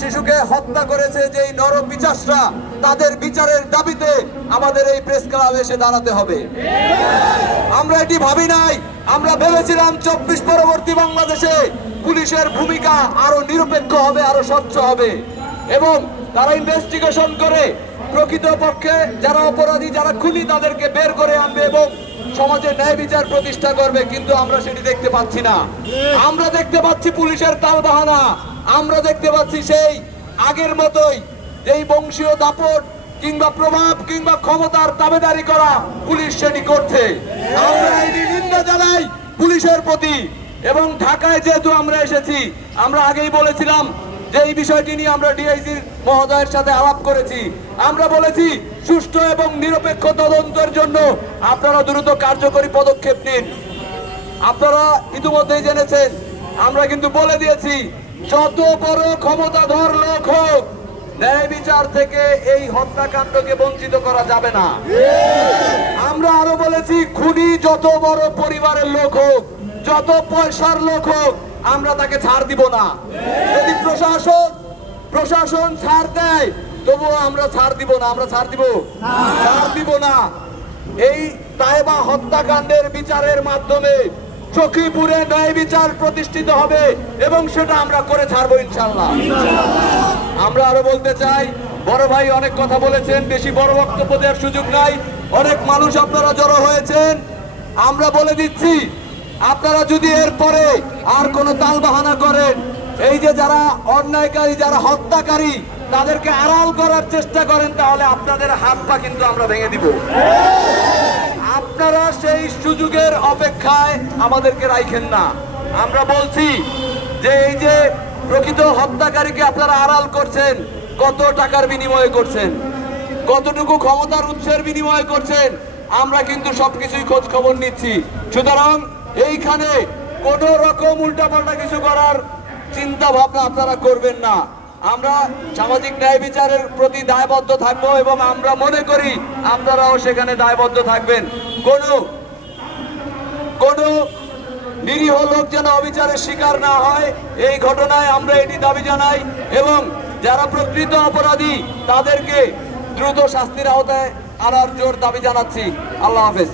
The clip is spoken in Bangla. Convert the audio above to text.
শিশুকে হত্যা করেছে যে নরপিশাচরা, তাদের বিচারের দাবিতে আমাদের এই প্রেস ক্লাবে এসে দাঁড়াতে হবে। আমরা এটি ভাবি নাই, আমরা ভেবেছিলাম 24 পরবর্তী বাংলাদেশে পুলিশের ভূমিকা আরো নিরপেক্ষ হবে, আরো স্বচ্ছ হবে এবং তারা ইনভেস্টিগেশন করে প্রকৃতপক্ষে যারা অপরাধী, যারা খুনি, তাদেরকে বের করে আনবে এবং সমাজে ন্যায় বিচার প্রতিষ্ঠা করবে। কিন্তু আমরা সেটি দেখতে পাচ্ছি না। আমরা দেখতে পাচ্ছি পুলিশের তালবাহানা, আমরা দেখতে পাচ্ছি সেই আগের মতোই যেই বংশীয় দাপট কিংবা প্রভাব কিংবা ক্ষমতার দাবিদারি করা পুলিশ সেটি করছে। আমরা এটি নিন্দা জানাই পুলিশের প্রতি। এবং ঢাকায় যেহেতু আমরা এসেছি, আমরা আগেই বলেছিলাম যে এই বিষয়টি নিয়ে আমরা ডিআইজি মহোদয়ের সাথে আলাপ করেছি। আমরা বলেছি সুষ্ঠু এবং নিরপেক্ষ তদন্তের জন্য আপনারা দ্রুত কার্যকরী পদক্ষেপ নিন। আপনারা ইতিমধ্যেই জেনেছেন, আমরা কিন্তু বলে দিয়েছি যত বড় ক্ষমতাধর লোক হোক, ন্যায় বিচার থেকে এই হত্যাকাণ্ডকে বঞ্চিত করা যাবে না। আমরা আরো বলেছি খুনি যত বড় পরিবারের লোক হোক, যত পয়সার লোক হোক, আমরা তাকে ছাড় দিব না। যদি প্রশাসন ছাড় দেয় তবুও আমরা ছাড় দিব না। আমরা ছাড় দিব না। এই তায়েবা হত্যাকাণ্ডের বিচারের মাধ্যমে সখীপুরে ন্যায় বিচার প্রতিষ্ঠিত হবে এবং সেটা আমরা করে ছাড়বো ইনশাআল্লাহ। আমরা আরো বলতে চাই, বড় ভাই অনেক কথা বলেছেন, বেশি বড় বক্তব্য দেওয়ার সুযোগ নাই। অনেক মানুষ আপনারা জড়ো হয়েছেন। আমরা বলে দিচ্ছি, আপনারা যদি এরপরে আর কোনো তালবাহানা করেন, এই যে যারা অন্যায়কারী, যারা হত্যাকারী, তাদেরকে আড়াল করার চেষ্টা করেন, তাহলে আপনাদের হাত পা কিন্তু আমরা ভেঙে দিব। আপনারা সেই সুযোগের অপেক্ষায় আমাদেরকে রাখেন না। আমরা বলছি যে এই যে প্রকৃত হত্যাকারীকে আপনারা আড়াল করছেন, কত টাকার বিনিময়ে করছেন, কতটুকু ক্ষমতার উৎসের বিনিময়ে করছেন, আমরা কিন্তু সবকিছুই খোঁজ খবর নিচ্ছি। সুতরাং এইখানে কোন রকম উল্টাপাল্টা কিছু করার চিন্তা ভাবনা আপনারা করবেন না। আমরা সামাজিক ন্যায় বিচারের প্রতি দায়বদ্ধ থাকবো এবং আমরা মনে করি আপনারাও সেখানে দায়বদ্ধ থাকবেন। কোন নিরীহ লোক যেন অবিচারের শিকার না হয়, এই ঘটনায় আমরা এটি দাবি জানাই এবং যারা প্রকৃত অপরাধী তাদেরকে দ্রুত শাস্তির আওতায় আনার জোর দাবি জানাচ্ছি। আল্লাহ হাফেজ।